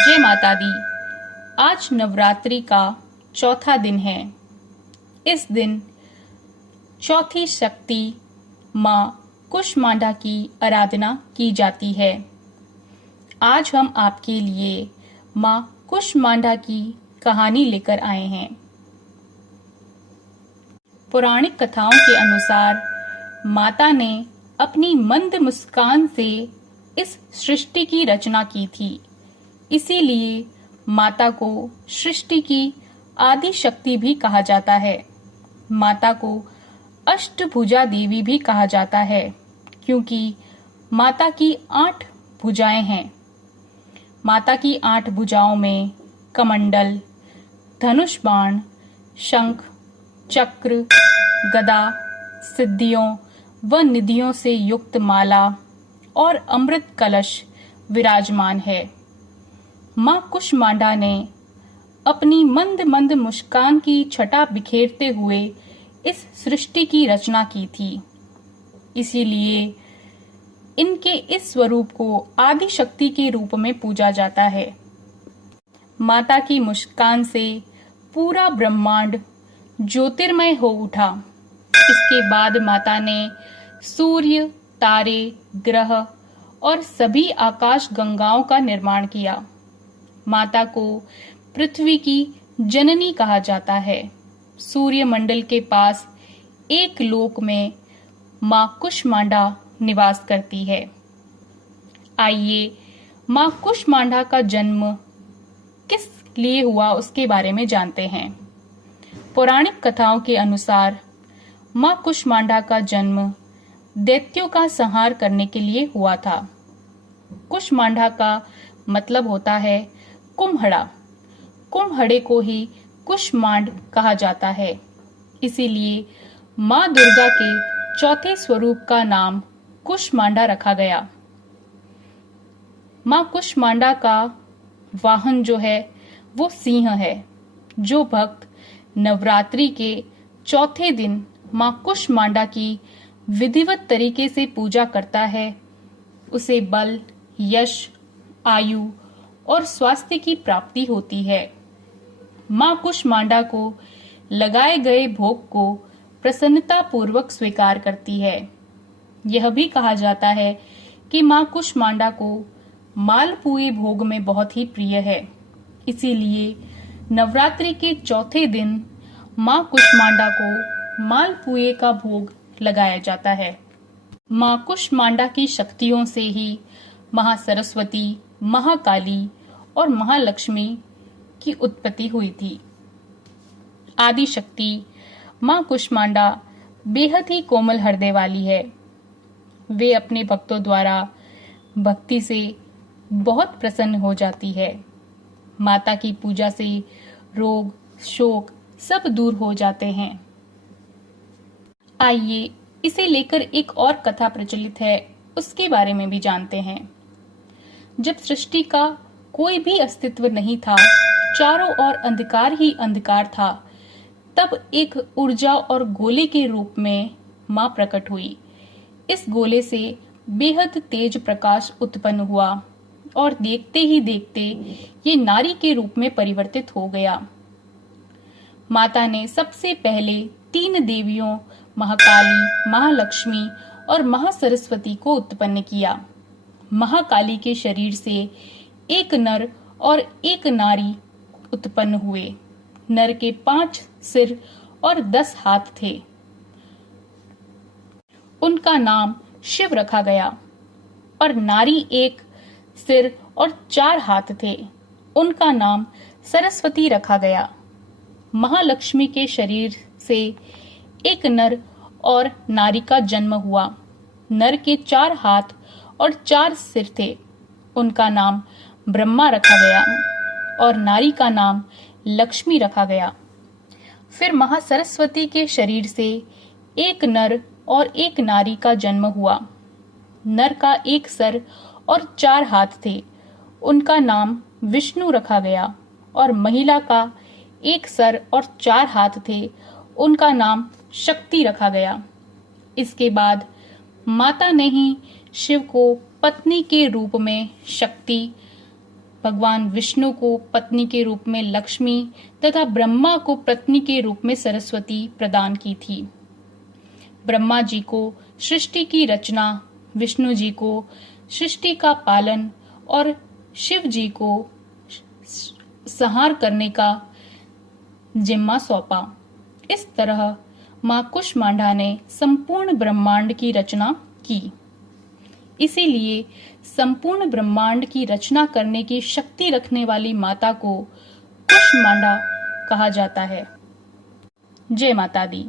जय माता दी। आज नवरात्रि का चौथा दिन है। इस दिन चौथी शक्ति माँ कुष्मांडा की आराधना की जाती है। आज हम आपके लिए माँ कुष्मांडा की कहानी लेकर आए हैं। पौराणिक कथाओं के अनुसार माता ने अपनी मंद मुस्कान से इस सृष्टि की रचना की थी। इसीलिए माता को सृष्टि की आदि शक्ति भी कहा जाता है। माता को अष्टभुजा देवी भी कहा जाता है, क्योंकि माता की 8 भुजाएं हैं। माता की 8 भुजाओं में कमंडल, धनुष बाण, शंख, चक्र, गदा, सिद्धियों व निधियों से युक्त माला और अमृत कलश विराजमान है। माँ कुष्मांडा ने अपनी मंद मंद मुस्कान की छटा बिखेरते हुए इस सृष्टि की रचना की थी। इसीलिए इनके इस स्वरूप को आदि शक्ति के रूप में पूजा जाता है। माता की मुस्कान से पूरा ब्रह्मांड ज्योतिर्मय हो उठा। इसके बाद माता ने सूर्य, तारे, ग्रह और सभी आकाश गंगाओं का निर्माण किया। माता को पृथ्वी की जननी कहा जाता है। सूर्य मंडल के पास एक लोक में माँ कुष्मांडा निवास करती है। आइए माँ कुष्मांडा का जन्म किस लिए हुआ उसके बारे में जानते हैं। पौराणिक कथाओं के अनुसार माँ कुष्मांडा का जन्म दैत्यों का संहार करने के लिए हुआ था। कुष्मांडा का मतलब होता है कुम्हड़ा। कुम्हड़े को ही कुष्मांड कहा जाता है। इसीलिए माँ दुर्गा के चौथे स्वरूप का नाम कुष्मांडा रखा गया। माँ कुष्मांडा का वाहन जो है वो सिंह है। जो भक्त नवरात्रि के चौथे दिन माँ कुष्मांडा की विधिवत तरीके से पूजा करता है, उसे बल, यश, आयु और स्वास्थ्य की प्राप्ति होती है। माँ कुष्मांडा को लगाए गए भोग को प्रसन्नता पूर्वक स्वीकार करती है। यह भी कहा जाता है कि माँ कुष्मांडा को मालपुए भोग में बहुत ही प्रिय है। इसीलिए नवरात्रि के चौथे दिन माँ कुष्मांडा को मालपुए का भोग लगाया जाता है। माँ कुष्मांडा की शक्तियों से ही महासरस्वती, महाकाली और महालक्ष्मी की उत्पत्ति हुई थी। आदि शक्ति माँ कुष्मांडा बेहद ही कोमल हृदय वाली है। वे अपने भक्तों द्वारा भक्ति से बहुत प्रसन्न हो जाती है। माता की पूजा से रोग, शोक सब दूर हो जाते हैं। आइए इसे लेकर एक और कथा प्रचलित है, उसके बारे में भी जानते हैं। जब सृष्टि का कोई भी अस्तित्व नहीं था, चारों ओर अंधकार ही अंधकार था, तब एक ऊर्जा और गोले के रूप में मां प्रकट हुई। इस गोले से बेहद तेज प्रकाश उत्पन्न हुआ और देखते ही देखते ये नारी के रूप में परिवर्तित हो गया। माता ने सबसे पहले 3 देवियों महाकाली, महालक्ष्मी और महासरस्वती को उत्पन्न किया। महाकाली के शरीर से एक नर और एक नारी उत्पन्न हुए। नर के 5 सिर और 10 हाथ थे। उनका नाम शिव रखा गया। और नारी 1 सिर और 4 हाथ थे। उनका नाम सरस्वती रखा गया। महालक्ष्मी के शरीर से एक नर और नारी का जन्म हुआ। नर के 4 हाथ और 4 सिर थे। उनका नाम ब्रह्मा रखा गया और नारी का नाम लक्ष्मी रखा गया। फिर महासरस्वती के शरीर से एक नर और एक नारी का जन्म हुआ। नर का 1 सर और 4 हाथ थे। उनका नाम विष्णु रखा गया और महिला का 1 सर और 4 हाथ थे। उनका नाम शक्ति रखा गया। इसके बाद माता ने ही शिव को पत्नी के रूप में शक्ति भगवान विष्णु को पत्नी के रूप में लक्ष्मी तथा ब्रह्मा को पत्नी के रूप में सरस्वती प्रदान की थी। ब्रह्मा जी को सृष्टि की रचना, विष्णु जी को सृष्टि का पालन और शिव जी को संहार करने का जिम्मा सौंपा। इस तरह मां कुष्मांडा ने संपूर्ण ब्रह्मांड की रचना की। इसीलिए संपूर्ण ब्रह्मांड की रचना करने की शक्ति रखने वाली माता को कुष्मांडा कहा जाता है। जय माता दी।